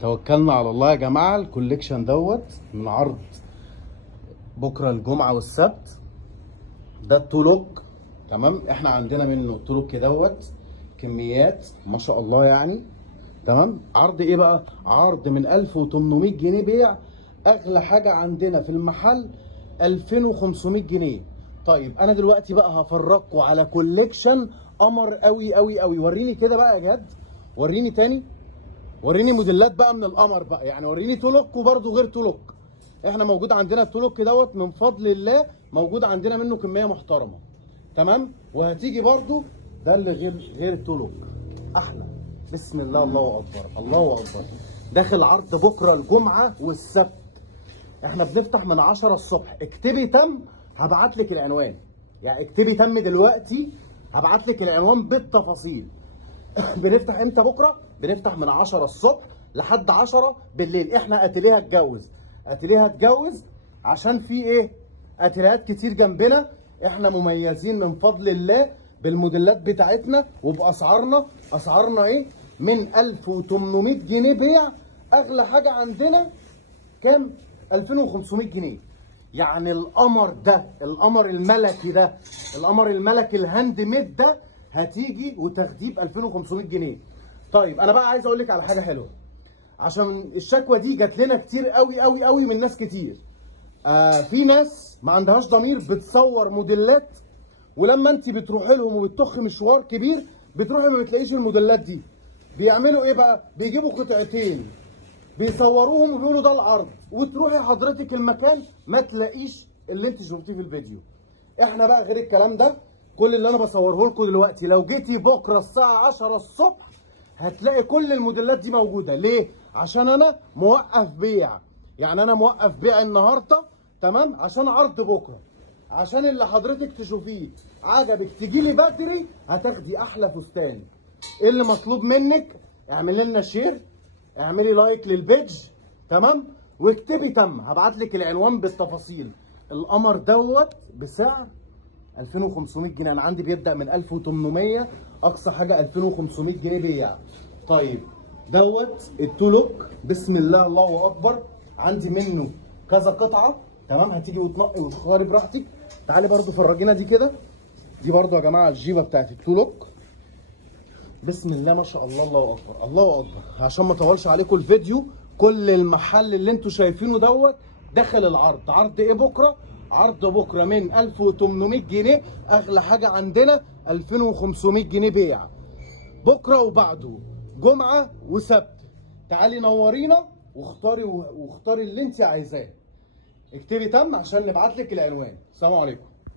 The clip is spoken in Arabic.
توكلنا على الله يا جماعه. الكوليكشن دوت من عرض بكره الجمعه والسبت. ده التولوك، تمام. احنا عندنا منه التولوك دوت كميات ما شاء الله يعني، تمام. عرض ايه بقى؟ عرض من 1800 جنيه بيع، اغلى حاجه عندنا في المحل 2500 جنيه. طيب انا دلوقتي بقى هفرجكم على كوليكشن قمر قوي قوي قوي. وريني كده بقى يا جد، وريني تاني، وريني موديلات بقى من القمر بقى، يعني وريني تولوك وبرده غير تولوك. احنا موجود عندنا التولوك دوت من فضل الله، موجود عندنا منه كميه محترمه، تمام. وهتيجي برده ده اللي غير التولوك احلى. بسم الله، الله اكبر الله اكبر. داخل عرض بكره الجمعه والسبت. احنا بنفتح من 10 الصبح. اكتبي تم هبعت لك العنوان، يعني اكتبي تم دلوقتي هبعت لك العنوان بالتفاصيل. بنفتح امتى بكره؟ بنفتح من 10 الصبح لحد 10 بالليل. احنا اتيليه هتجوز عشان في ايه؟ اتيليهات كتير جنبنا. احنا مميزين من فضل الله بالموديلات بتاعتنا وباسعارنا. اسعارنا ايه؟ من 1800 جنيه بيع، اغلى حاجه عندنا كام؟ 2500 جنيه. يعني القمر ده، القمر الملكي ده، القمر الملكي الهاند ميد ده هتيجي وتاخديه ب 2500 جنيه. طيب انا بقى عايز اقول لك على حاجه حلوه، عشان الشكوى دي جات لنا كتير قوي قوي قوي من ناس كتير. في ناس ما عندهاش ضمير بتصور موديلات، ولما انت بتروحي لهم وبتطخي مشوار كبير بتروحي ما بتلاقيش الموديلات دي. بيعملوا ايه بقى؟ بيجيبوا قطعتين بيصوروهم وبيقولوا ده العرض، وتروحي حضرتك المكان ما تلاقيش اللي انت شفتيه في الفيديو. احنا بقى غير الكلام ده. كل اللي انا بصوره لكم دلوقتي لو جيتي بكره الساعه 10 الصبح هتلاقي كل الموديلات دي موجوده. ليه؟ عشان انا موقف بيع، يعني انا موقف بيع النهارده، تمام، عشان عرض بكره. عشان اللي حضرتك تشوفيه عجبك تجي لي بدري هتاخدي احلى فستان. ايه اللي مطلوب منك؟ اعملي لنا شير، اعملي لايك للبيج، تمام، واكتبي تم هبعت لك العنوان بالتفاصيل. القمر دوت بسعر 2500 جنيه. انا عندي بيبدا من 1800، اقصى حاجه 2500 جنيه بيع. طيب دوت التولوك، بسم الله الله اكبر. عندي منه كذا قطعه، تمام. هتيجي وتنقي وتختاري براحتك. تعالي برده فرجينا دي كده. دي برده يا جماعه الجيبه بتاعت التولوك. بسم الله ما شاء الله، الله اكبر الله اكبر. عشان ما اطولش عليكم الفيديو، كل المحل اللي انتوا شايفينه دوت داخل العرض. عرض ايه بكره؟ عرض بكره من 1800 جنيه، اغلى حاجه عندنا 2500 جنيه بيع. بكره وبعده جمعه وسبت. تعالي نورينا واختاري اللي انت عايزاه. اكتبي تم عشان نبعت لك العنوان. السلام عليكم.